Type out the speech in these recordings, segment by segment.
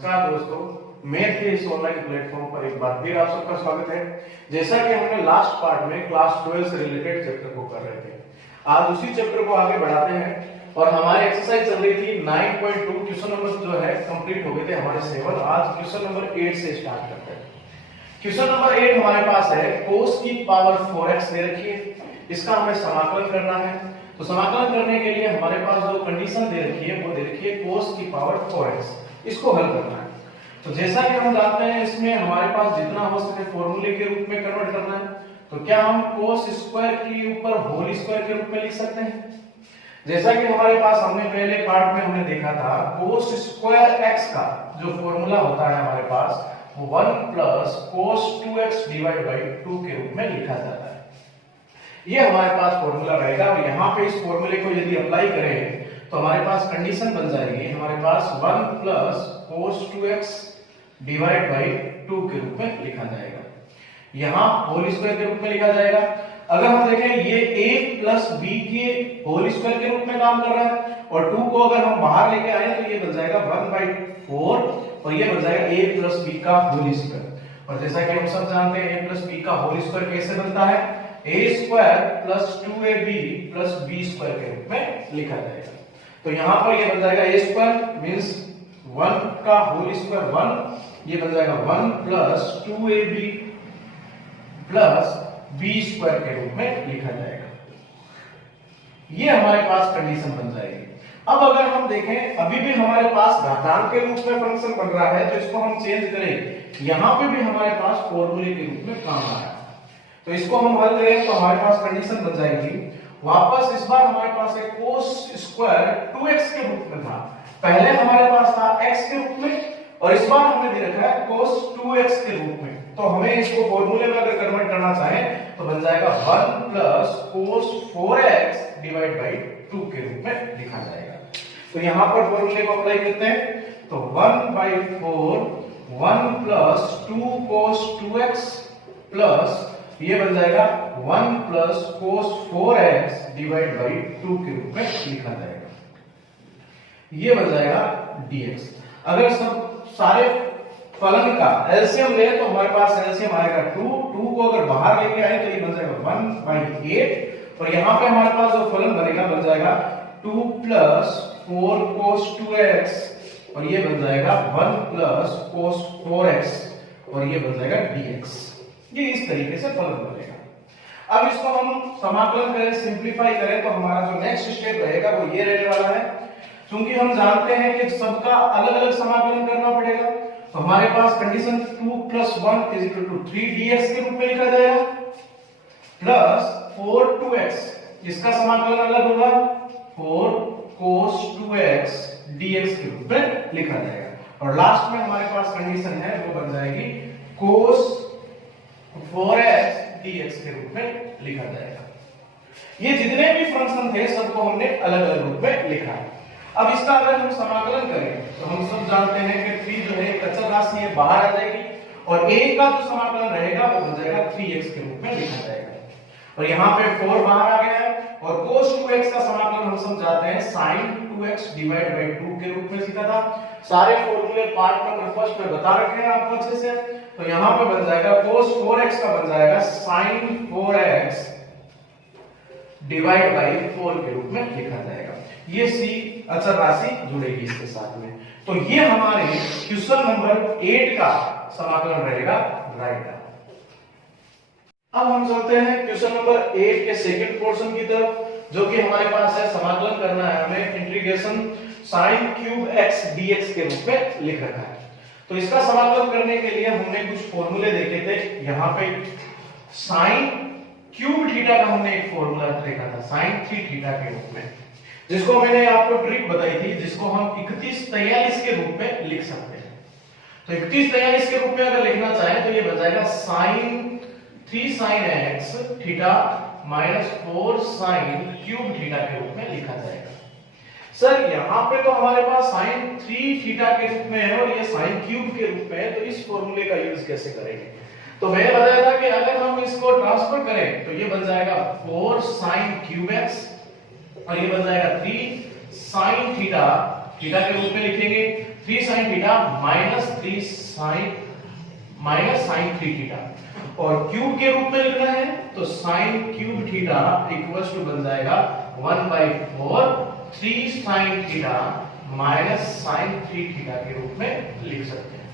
नमस्कार दोस्तों, मैथ के इस ऑनलाइन प्लेटफॉर्म पर एक बार फिर आप सबका स्वागत है। जैसा कि हमने लास्ट पार्ट में क्लास 12 से रिलेटेड चैप्टर को कर रहे थे, आज उसी चैप्टर को आगे बढ़ाते हैं और हमारी एक्सरसाइज चल रही थी 9.2। क्वेश्चन नंबर जो है कंप्लीट हो गए थे हमारे 7। आज क्वेश्चन नंबर 8 से स्टार्ट करते हैं। क्वेश्चन नंबर 8 हमारे पास है cos की पावर 4x दे रखी है, इसका हमें समाकलन करना है। तो समाकलन करने के लिए हमारे पास जो कंडीशन दे रखी है वो दे रखी है cos की पावर 4x, इसको हल करना है। तो जैसा कि हम जानते हैं इसमें हमारे पास जितना हो सके फॉर्मूले के रूप में कन्वर्ट करना है। तो क्या हम cos स्क्वायर के ऊपर होल स्क्वायर के रूप में लिख सकते हैं? जैसा कि हमारे पास हमने पहले पार्ट में हमने देखा था cos स्क्वायर x का जो फॉर्मूला होता है हमारे पास वो 1 plus cos 2x divide by 2 के रूप में लिखा जाता है। ये हमारे पास फॉर्मूला रहेगा और यहाँ पे इस फॉर्मूले को यदि अप्लाई करें तो हमारे पास कंडीशन बन जाएगी, हमारे पास 1 plus cos 2x divide by 2 के रूप में लिखा जाएगा। यहाँ होल स्क्वायर के रूप में लिखा जाएगा। अगर हम देखें ये a प्लस b के होल स्क्वायर के रूप में काम कर रहा है और 2 को अगर हम बाहर लेके आए तो ये बन जाएगा 1/4 और ये बन जाएगा a प्लस b का होल स्क्वायर। और जैसा कि हम सब जानते हैं a प्लस b का होल स्क्वायर कैसे बनता है, a square plus 2ab plus b square के रूप में लिखा जाएगा। तो यहाँ पर ये बन जाएगा a स्क्वायर मींस 1 का होल स्क्वायर 1, ये बन जाएगा 1 plus 2ab plus b square के रूप में लिखा जाएगा। ये हमारे पास कंडीशन बन जाएगी। अब अगर हम देखें अभी भी हमारे पास घातांक के रूप में फंक्शन बन रहा है, तो इसको हम चेंज करें, यहाँ पे भी हमारे पास फॉर्मूले के रूप में काम आया। तो इसको हम हल करें तो हमारे पास कंडीशन बन जाएगी वापस। इस बार हमारे पास एक cos स्क्वायर 2x के रूप में था, पहले हमारे पास था x के रूप में और इस बार हमने दे रखा है cos 2x के रूप में। तो हमें इसको फॉर्मूले में अगर कन्वर्ट करना चाहें तो बन जाएगा 1 plus cos 4x divide by 2 के रूप में लिखा जाएगा। तो यहां पर फॉर्मूले को अप्लाई करते हैं तो 1/4 1 प्लस 2 cos 2x प्लस ये बन जाएगा 1 plus cos 4x divide by 2 के रूप में लिखा जाएगा। ये बन जाएगा dx। अगर सब सारे फलन का एलसीएम ले तो हमारे पास एलसीएम आएगा 2 को अगर बाहर लेके आए तो ये बन जाएगा 1/8 और यहाँ पे हमारे पास जो फलन बनेगा बन जाएगा 2 प्लस 4 cos 2x और ये बन जाएगा 1 प्लस cos 4x और ये बन जाएगा dx। ये इस तरीके से फलन बनेगा। अब इसको हम समाकलन करें, सिंपलीफाई करें तो हमारा जो नेक्स्ट स्टेप रहेगा वो ये रहने वाला है। क्योंकि हम जानते हैं कि सबका अलग अलग समाकलन करना पड़ेगा तो हमारे पास कंडीशन 2 + 1 = 3 dx के रूप में लिखा जाएगा प्लस 4 2x, इसका समाकलन अलग होगा 4 cos 2x dx के रूप में लिखा जाएगा। और लास्ट में हमारे पास कंडीशन है वो बन जाएगी cos 4x dx के रूप में लिखा जाएगा। ये जितने भी फंक्शन थे सबको हमने अलग अलग रूप में लिखा है। अब इसका अगर हम समाकलन करें तो हम सब जानते हैं कि 3 जो है अचर राशि है बाहर आ जाएगी और a का जो समाकलन रहेगा वो बन जाएगा 3x के रूप में लिखा जाएगा। और यहाँ पे 4 बाहर आ गया है और cos 2x का समाकलन हम सब जानते हैं sin 2x डिवाइड बाई 2 के रूप में सीखा था। सारे फॉर्मूले पार्ट नंबर फर्स्ट में बता रखे हैं आपको अच्छे से। तो यहाँ पे बन जाएगा cos 4x का बन जाएगा sin 4x डिवाइड बाई 4 के रूप में लिखा जाएगा। ये c अचर राशि जुड़ेगी इसके साथ में। तो ये हमारे क्वेश्चन नंबर 8 का समाकलन रहेगा राइट का। अब हम चलते हैं क्वेश्चन नंबर 8 के सेकंड पोर्शन की तरफ, जो कि हमारे पास है समाकलन करना है हमें integration sin cube x dx के रूप में लिख रखा है। तो इसका समाकलन करने के लिए हमने कुछ फॉर्मूले देखे थे। यहाँ पे sin क्यूब थीटा का हमने एक फॉर्मूला देखा था sin 3 थीटा के रूप में, जिसको मैंने आपको ट्रिक बताई थी, जिसको हम 3143 के रूप में लिख सकते हैं। तो 3143 के रूप में अगर लिखना चाहें तो ये बन जाएगा sin 3 sin x theta minus 4 sin cube theta के रूप में लिखा जाएगा। सर यहाँ पे तो हमारे पास sin 3 थीटा के रूप में है और ये sin क्यूब के रूप में है, तो इस फॉर्मूले का यूज कैसे करेंगे? तो मैंने बताया था कि अगर हम इसको ट्रांसफर करें तो ये बन जाएगा 4 sin क्यूब x और ये बन जाएगा 3 sin थीटा थीटा के रूप में लिखेंगे 3 sin theta minus sine 3 theta, और क्यूब के रूप में लिखना है तो sine cube theta equals to बन जाएगा 1/4 3 sin theta minus sine 3 theta के रूप में लिख सकते हैं।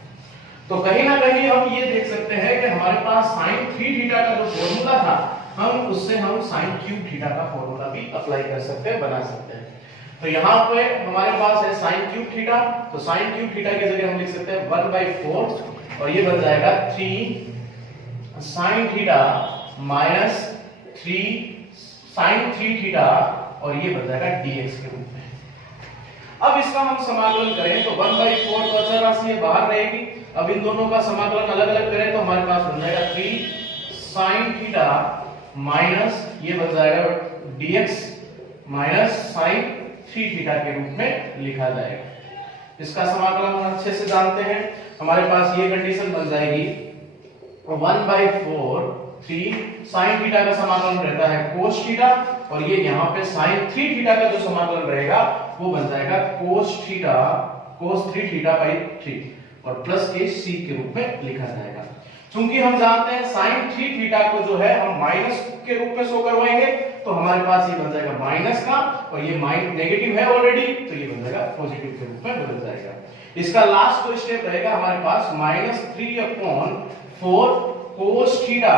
तो कहीं ना कहीं हम ये देख सकते हैं कि हमारे पास साइन 3 थीटा का जो फॉर्मूला था हम उससे हम साइन क्यूब थीटा का फॉर्मूला भी अप्लाई कर सकते हैं, बना सकते हैं। तो यहाँ पे हमारे पास है साइन क्यूब थीटा, तो साइन क्यूब थीटा की जगह हम लिख सकते हैं 1/4 और ये बन जाएगा 3 sin theta minus 3 sin 3 theta और ये बन जाएगा dx के रूप में। अब इसका हम समाकलन करें तो 1/4 तो अचर राशि है, बाहर रहेगी। अब इन दोनों का समाकलन अलग अलग करें तो हमारे पास बन जाएगा 3 sin थीटा माइनस ये बन जाएगा dx माइनस sin 3 थीटा के रूप में लिखा जाएगा। इसका समाकलन हम अच्छे से जानते हैं, हमारे पास ये कंडीशन बन जाएगी 1/4 3 sin थीटा का समाकलन रहता है cos थीटा और ये यहाँ पे sin 3 थीटा का जो समाकलन रहेगा वो बन जाएगा cos 3 थीटा/3 और प्लस के c के रूप में लिखा जाएगा। क्योंकि हम जानते हैं sin 3 थीटा को जो है हम माइनस के रूप में शो करवाएंगे तो हमारे पास ये बन जाएगा माइनस का और ये नेगेटिव है ऑलरेडी तो ये बन जाएगा पॉजिटिव के रूप में बदल जाएगा। इसका लास्ट जो स्टेप रहेगा हमारे पास -3/4 cos थीटा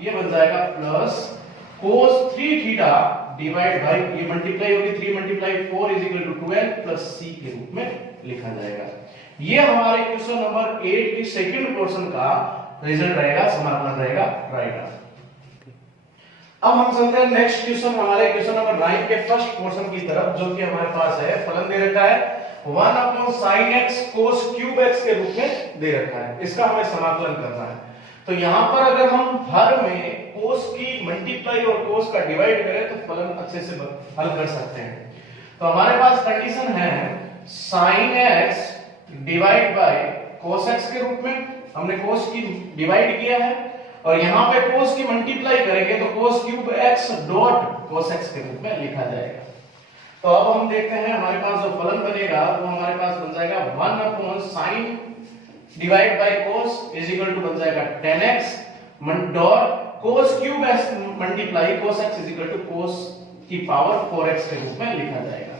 ये बन जाएगा plus cos 3 theta divide by ये मल्टीप्लाई होगी 3 × 4 = 12 प्लस c के रूप में लिखा जाएगा। ये हमारे क्वेश्चन नंबर 8 की सेकंड पोर्शन का रिजल्ट रहेगा, समाधान रहेगा राइट आंसर। अब हम चलते हैं नेक्स्ट क्वेश्चन, हमारे क्वेश्चन नंबर 9 के फर्स्ट पोर्शन की तरफ, जो कि हमारे पास है फलन दे रखा है 1/sin x cos cube x के रूप में दे रखा है। इसका हमें समाकलन करना है। तो यहां पर अगर हम हर में cos की मल्टीप्लाई और cos का डिवाइड करें तो फलन अच्छे से हल कर सकते हैं। तो हमारे पास कंडीशन है sin x divide by cos x के रूप में, हमने cos की डिवाइड किया है और यहाँ पे cos की मल्टीप्लाई करेंगे तो cos cube x dot cos x के रूप में लिखा जाएगा। तो अब हम देखते हैं हमारे पास जो फलन बनेगा वो हमारे पास बन जाएगा 1/sin डिवाइड बाय cos बन जाएगा 10x dot cos cube x multiply cos x cos की पावर 4x के रूप में लिखा जाएगा।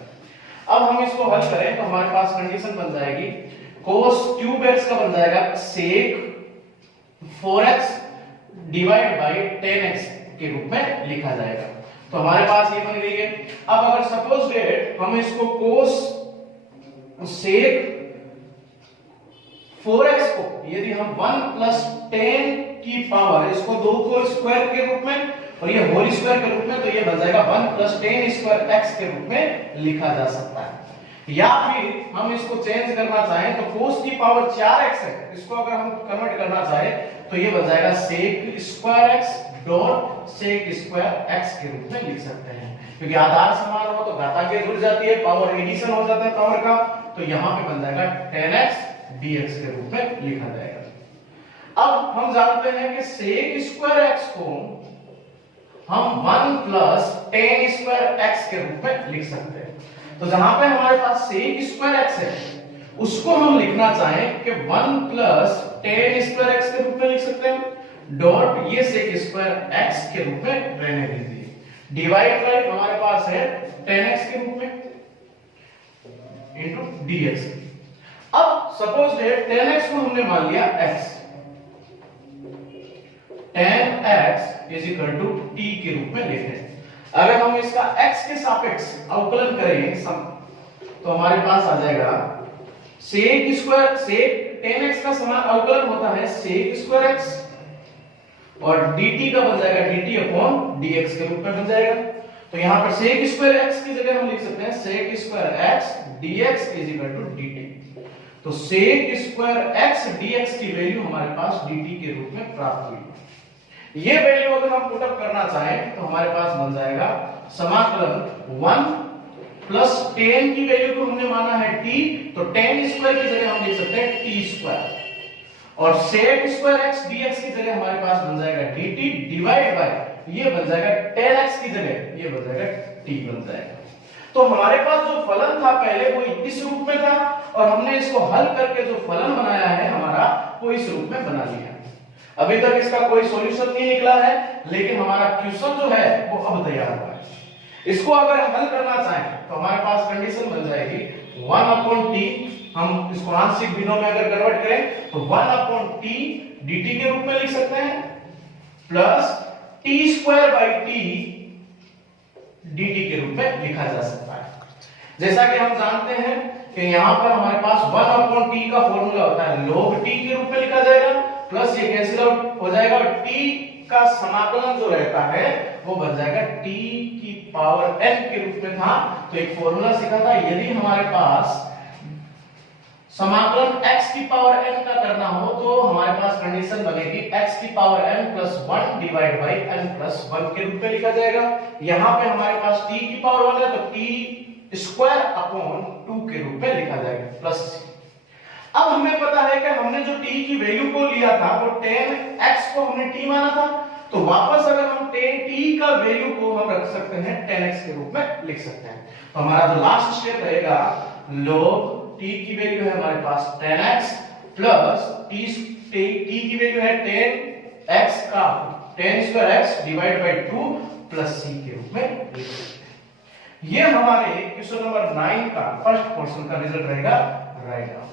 अब हम इसको हल करें तो हमारे पास कंडीशन बन जाएगी cos क्यूब x का बन जाएगा sec 4x divide by 10x के रूप में लिखा जाएगा। तो हमारे पास ये बन गई है। अब अगर सपोज डेट हम इसको cos sec 4x को यदि हम 1 + 10 की पावर इसको 2 को स्क्वायर के रूप में और ये होल स्क्वायर के रूप में, तो ये बन जाएगा 1 + 10 स्क्वायर x के रूप में लिखा जा सकता है। या फिर हम इसको चेंज करना चाहें तो cos की पावर 4x है, इसको अगर हम कन्वर्ट करना चाहें तो ये बन जाएगा sec square x dot sec square x के रूप में लिख सकते हैं। क्योंकि आधार समान हो तो घातांक जुड़ जाती है, पावर एडिशन हो जाता है पावर का, तो यहाँ पे बन जाएगा 10x dx के रूप में लिखा जाएगा। अब हम जानते हैं कि sec स्क्वायर x को हम 1 + 10 स्क्वायर x के रूप में लिख सकते हैं। तो जहां पे हमारे पास sec स्क्वायर x है उसको हम लिखना चाहें कि 1 + 10 स्क्वायर x के रूप में लिख सकते हैं डॉट ये sec स्क्वायर x के रूप में रहने दीजिए, डिवाइड बाय हमारे पास है 10x के रूप में इनटू dx। अब सपोज है 10x को हमने मान लिया x, 10x t के रूप में लेते हैं। अगर हम इसका x के सापेक्ष अवकलन करें तो हमारे पास आ जाएगा sec स्क्वायर sec 10x का समान अवकलन होता है sec स्क्वायर x और dt का बन जाएगा dt/dx के रूप में बन जाएगा। तो यहां पर sec स्क्वायर x की जगह हम लिख सकते हैं sec square x dx dt। तो sec स्क्वायर x dx की वैल्यू हमारे पास dt के रूप में प्राप्त हुई। ये वैल्यू अगर हम पुट अप करना चाहें तो हमारे पास बन जाएगा समाकलन 1 + 10 की वैल्यू को हमने माना है t, तो 10 स्क्वायर की जगह हम लिख सकते हैं t स्क्वायर और sec स्क्वायर x dx की जगह हमारे पास बन जाएगा dt डिवाइड बाय ये बन जाएगा 10x की जगह ये बन जाएगा t बन जाएगा। तो हमारे पास जो फलन था पहले वो इस रूप में था, और हमने इसको हल करके जो फलन बनाया है हमारा वो इस रूप में बना लिया। अभी तक इसका कोई सॉल्यूशन नहीं निकला है, लेकिन हमारा क्वेश्चन जो है वो अब तैयार हुआ है। इसको अगर हल करना चाहें तो हमारे पास कंडीशन बन जाएगी 1/t, हम इसको आंशिक भिन्नों में अगर कन्वर्ट करें तो 1/t dt के रूप में लिख सकते हैं, प्लस t²/t dt के रूप में लिखा जा सकता है। जैसा कि हम जानते हैं कि यहां पर हमारे पास 1/t का फॉर्मूला होता है log t के रूप में लिखा जाएगा, प्लस ये कैंसिल आउट हो जाएगा, और t का समाकलन जो रहता है वो बन जाएगा t की पावर n के रूप में था। तो एक फॉर्मूला सीखा था, यदि हमारे पास समाकलन x की पावर n का करना हो तो हमारे पास कंडीशन बनेगी x की power n plus 1 divide by n plus 1 के रूप में लिखा जाएगा। यहां पे हमारे पास t की पावर 1 है तो t स्क्वायर अपॉन 2 के रूप में लिखा जाएगा, प्लस। अब हमें पता है कि हमने जो t की वैल्यू को लिया था वो 10x को हमने t माना था, तो वापस अगर हम 10t का वैल्यू को हम रख सकते हैं 10x के रूप में लिख सकते हैं। तो हमारा जो लास्ट स्टेप रहेगा, log t की वैल्यू है हमारे पास 10x प्लस t की वैल्यू है 10x का 10^2x divide by 2 plus c के रूप में लिख सकते हैं। ये हमारे क्वेश्चन नंबर 9 का फर्स्ट पोर्शन का रिजल्ट रहेगा राइट नाउ।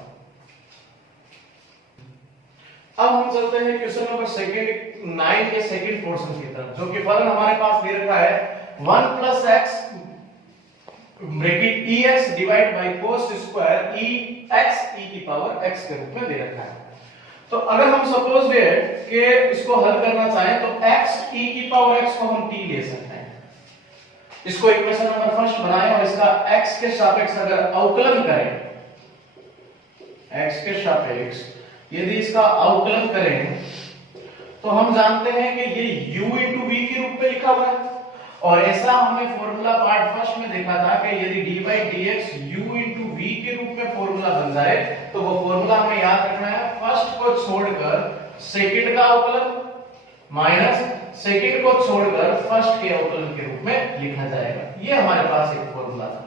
अब हम चलते हैं क्वेश्चन नंबर 9 के सेकंड पोर्शन की तरफ, जो कि फलन हमारे पास दे रखा है 1 plus x bracket ex divide by cos square ex e की पावर x के रूप में दे रखा है। तो अगर हम सपोज कि इसको हल करना चाहें तो x e की पावर x को हम t ले सकते हैं। इसको इक्वेशन नंबर फर्स्ट बनाएं और इसका x के सापेक्ष अगर अवकलन करें, x के सापेक्ष यदि इसका अवकलन करें तो हम जानते हैं कि ये u into v के रूप में लिखा हुआ है, और ऐसा हमने फॉर्मूला पार्ट फर्स्ट में देखा था कि यदि d by dx u into v के रूप में फॉर्मूला बन जाए तो वो फॉर्मूला हमें याद रखना है, फर्स्ट को छोड़कर सेकंड का अवकलन माइनस सेकंड को छोड़कर फर्स्ट के अवकलन के रूप में लिखा जाएगा। ये हमारे पास एक फॉर्मूला था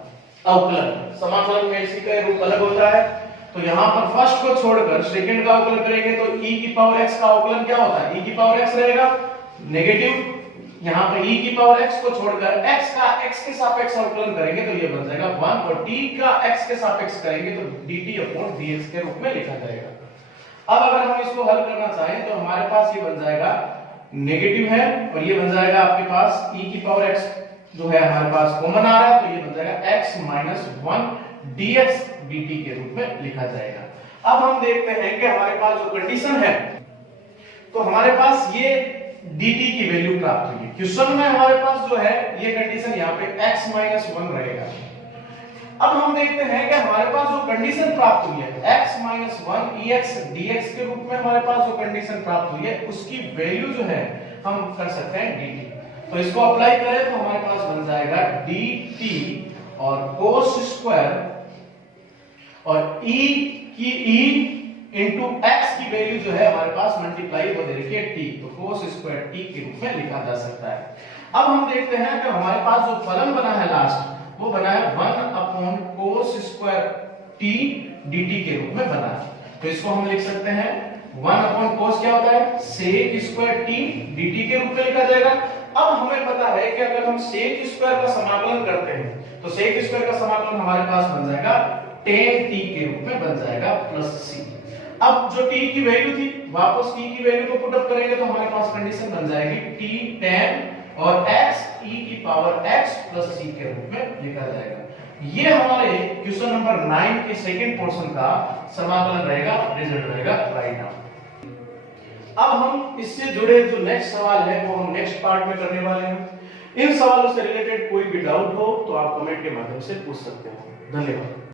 अवकलन। समाकलन में इसी का रूप अलग होता है, तो यहां पर फर्स्ट को छोड़कर सेकंड का अवकलन करेंगे तो e की पावर x का अवकलन क्या होता है, e की पावर x रहेगा नेगेटिव, यहां पे e की पावर x को छोड़कर x का x के सापेक्ष अवकलन करेंगे तो ये बन जाएगा 1, और t का x के सापेक्ष करेंगे तो dt अपॉन dx के रूप में लिखा जाएगा। अब अगर हम इसको हल करना चाहें तो हमारे पास ये बन जाएगा नेगेटिव है, और ये बन जाएगा आपके पास e की पावर x जो है हमारे पास कॉमन आ रहा है, तो ये बन जाएगा x - 1 dx dt के रूप में लिखा जाएगा। अब हम देखते हैं कि हमारे पास जो कंडीशन है तो हमारे पास ये dt की वैल्यू प्राप्त हुई है। क्वेश्चन में हमारे पास जो है ये कंडीशन यहाँ पे x - 1 रहेगा। अब हम देखते हैं कि हमारे पास जो कंडीशन प्राप्त हुई है x - 1 ex dx के रूप में हमारे पास जो कंडीशन प्राप्त हुई है उसकी वैल्यू जो है हम कर सकते हैं dt। तो इसको अप्लाई करें तो हमारे पास बन जाएगा dt और cos स्क्वायर और e की e इंटू x की वैल्यू जो है हमारे पास मल्टीप्लाई वो दे रखी है t, तो cos स्क्वायर t के रूप में लिखा जा सकता है। अब हम देखते हैं कि हमारे पास जो फलन बना है लास्ट वो बना है 1 upon cos square t dt के रूप में बना है। तो इसको हम लिख सकते हैं 1 अपॉन cos क्या होता है sec स्क्वायर t dt के रूप में लिखा जाएगा। अब हमें पता है कि अगर हम sec स्क्वायर का समाकलन करते हैं तो sec स्क्वायर का समाकलन हमारे पास बन जाएगा tan t के रूप में बन जाएगा प्लस c। अब जो t की वैल्यू थी वापस t की वैल्यू को पुट अप करेंगे तो हमारे पास कंडीशन बन जाएगी t tan और x e की पावर x प्लस c के रूप में लिखा जाएगा। ये हमारे क्वेश्चन नंबर 9 के सेकंड पोर्शन का समाकलन रहेगा, रिजल्ट रहेगा राइट नाउ। अब हम इससे जुड़े जो नेक्स्ट सवाल है वो हम नेक्स्ट पार्ट में करने वाले हैं। इन सवालों से रिलेटेड कोई भी डाउट हो तो आप कमेंट के माध्यम से पूछ सकते हो। धन्यवाद।